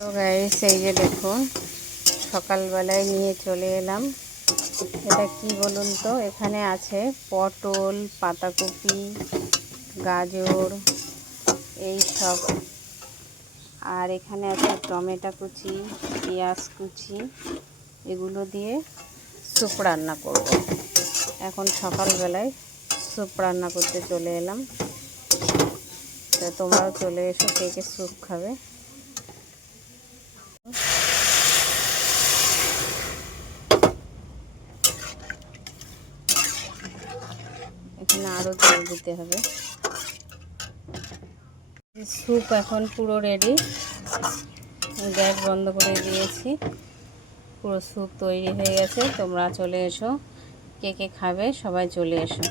তো গাইস, এই যে দেখুন, সকালবেলায় নিয়ে চলে এলাম। এটা কি বলুন তো, এখানে আছে পটল, পাতাকপি, গাজর, এই সব। আর এখানে আছে টমেটো কুচি, পেঁয়াজ কুচি। এগুলো দিয়ে স্যুপ রান্না করব। এখন সকালবেলায় স্যুপ রান্না করতে চলে এলাম। তো তোমরাও চলে এসো, কে কে স্যুপ খাবে। এখানে আরও তেল দিতে হবে। স্যুপ এখন পুরো রেডি। গ্যাস বন্ধ করে দিয়েছি, পুরো স্যুপ তৈরি হয়ে গেছে। তোমরা চলে এসো, কে কে খাবে সবাই চলে এসো।